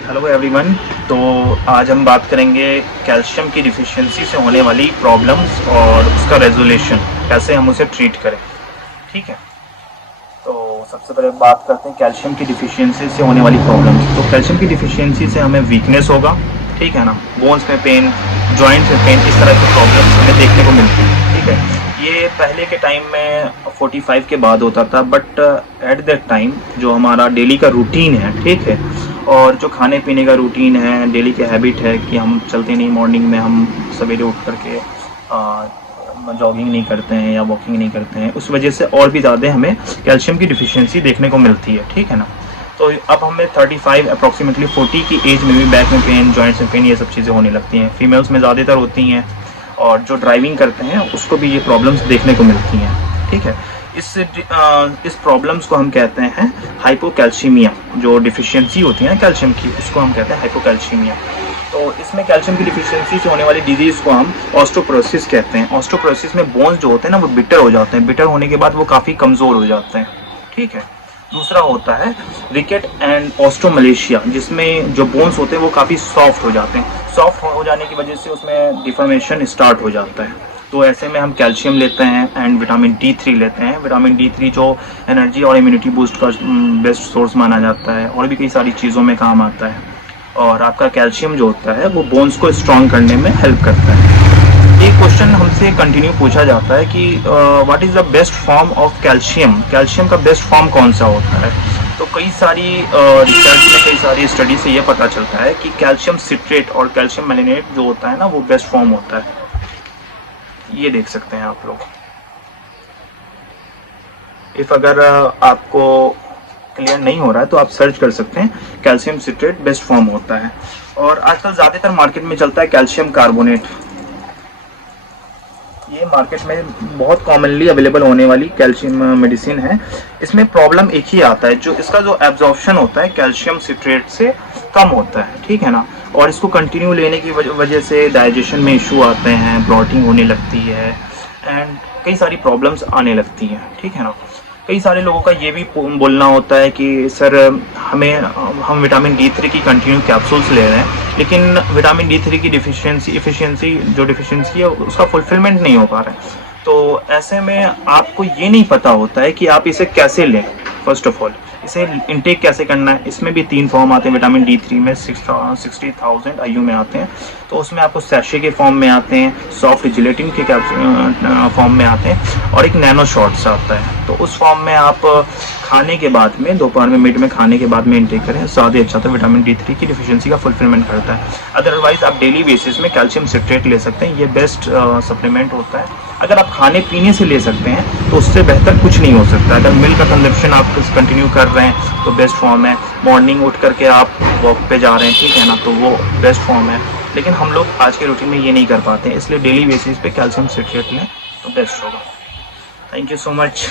Hello everyone. तो आज हम बात करेंगे कैल्शियम की डिफिशियंसी से होने वाली प्रॉब्लम्स और उसका रेजोल्यूशन, कैसे हम उसे ट्रीट करें। ठीक है, तो सबसे पहले बात करते हैं कैल्शियम की डिफिशियंसी से होने वाली प्रॉब्लम्स। तो कैल्शियम की डिफिशियंसी से हमें वीकनेस होगा, ठीक है ना, बोन्स में पेन, जॉइंट्स में पेन, इस तरह की प्रॉब्लम्स हमें देखने को मिलती है। ठीक है, ये पहले के टाइम में 45 के बाद होता था, बट एट दैट टाइम जो हमारा डेली का रूटीन है, ठीक है, और जो खाने पीने का रूटीन है, डेली की हैबिट है कि हम चलते नहीं, मॉर्निंग में हम सवेरे उठ करके जॉगिंग नहीं करते हैं या वॉकिंग नहीं करते हैं, उस वजह से और भी ज़्यादा हमें कैल्शियम की डिफिशियंसी देखने को मिलती है। ठीक है ना, तो अब हमें 35 अप्रॉक्सीमेटली 40 की एज में भी बैक में पेन, जॉइंट्स में पेन, ये सब चीज़ें होने लगती हैं। फीमेल्स में ज़्यादातर होती हैं, और जो ड्राइविंग करते हैं उसको भी ये प्रॉब्लम्स देखने को मिलती हैं। ठीक है, इस प्रॉब्लम्स को हम कहते हैं हाइपोकैल्सीमिया। जो डिफिशियंसी होती है ना कैल्शियम की, उसको हम कहते हैं हाइपोकैल्सीमिया। तो इसमें कैल्शियम की डिफिशियंसी से होने वाली डिजीज़ को हम ऑस्टियोपोरोसिस कहते हैं। ऑस्टियोपोरोसिस में बोन्स जो होते हैं ना वो बिटर हो जाते हैं, बिटर होने के बाद वो काफ़ी कमज़ोर हो जाते हैं। ठीक है, दूसरा होता है रिकेट एंड ऑस्टोमलेशिया, जिसमें जो बोन्स होते हैं वो काफ़ी सॉफ्ट हो जाते हैं। सॉफ्ट हो जाने की वजह से उसमें डिफॉर्मेशन स्टार्ट हो जाता है। तो ऐसे में हम कैल्शियम लेते हैं एंड विटामिन D3 लेते हैं। विटामिन D3 जो एनर्जी और इम्यूनिटी बूस्ट का बेस्ट सोर्स माना जाता है, और भी कई सारी चीज़ों में काम आता है। और आपका कैल्शियम जो होता है वो बोन्स को स्ट्रॉन्ग करने में हेल्प करता है। एक क्वेश्चन हमसे कंटिन्यू पूछा जाता है कि what is the best form of calcium, calcium का बेस्ट फॉर्म कौन सा होता है। तो कई सारी रिसर्च में, कई सारी स्टडी से ये पता चलता है कि कैल्शियम सिट्रेट और कैल्शियम मैलिनेट जो होता है ना वो बेस्ट फॉर्म होता है। ये देख सकते हैं आप लोग। इफ़ अगर आपको क्लियर नहीं हो रहा है तो आप सर्च कर सकते हैं, कैल्शियम सिट्रेट बेस्ट फॉर्म होता है। और आजकल ज़्यादातर मार्केट में चलता है कैल्शियम कार्बोनेट। ये मार्केट में बहुत कॉमनली अवेलेबल होने वाली कैल्शियम मेडिसिन है। इसमें प्रॉब्लम एक ही आता है, जो इसका जो एब्जॉर्प्शन होता है कैल्शियम सिट्रेट से कम होता है। ठीक है ना, और इसको कंटिन्यू लेने की वजह से डाइजेशन में इशू आते हैं, ब्लॉटिंग होने लगती है एंड कई सारी प्रॉब्लम्स आने लगती हैं। ठीक है ना, कई सारे लोगों का ये भी बोलना होता है कि सर हम विटामिन D3 की कंटिन्यू कैप्सूल्स ले रहे हैं, लेकिन विटामिन D3 की डिफिशियंसी है उसका फुलफिलमेंट नहीं हो पा रहा है। तो ऐसे में आपको ये नहीं पता होता है कि आप इसे कैसे लें। फर्स्ट ऑफ ऑल इसे इनटेक कैसे करना है। इसमें भी 3 फॉर्म आते हैं। विटामिन D3 में 60,000 IU में आते हैं, तो उसमें आपको सैशे के फॉर्म में आते हैं, सॉफ्ट जिलेटिन के फॉर्म में आते हैं, और एक नैनो शॉट्स आता है। तो उस फॉर्म में आप खाने के बाद में, दोपहर में, मिड में खाने के बाद में इनटेक करें, ज़्यादा अच्छा। तो विटामिन D3 की डिफिशियंसी का फुलफिलमेंट करता है। अदरवाइज आप डेली बेसिस में कैल्शियम सिट्रेट ले सकते हैं, ये बेस्ट सप्लीमेंट होता है। अगर आप खाने पीने से ले सकते हैं तो उससे बेहतर कुछ नहीं हो सकता। अगर मिल्क का कंजप्शन आप कंटिन्यू कर रहे हैं तो बेस्ट फॉर्म है। मॉर्निंग उठ करके आप वॉक पे जा रहे हैं, ठीक है ना, तो वो बेस्ट फॉर्म है। लेकिन हम लोग आज के रूटीन में ये नहीं कर पाते, इसलिए डेली बेसिस पे कैल्शियम सिट्रेट लें तो बेस्ट होगा। Thank you so much.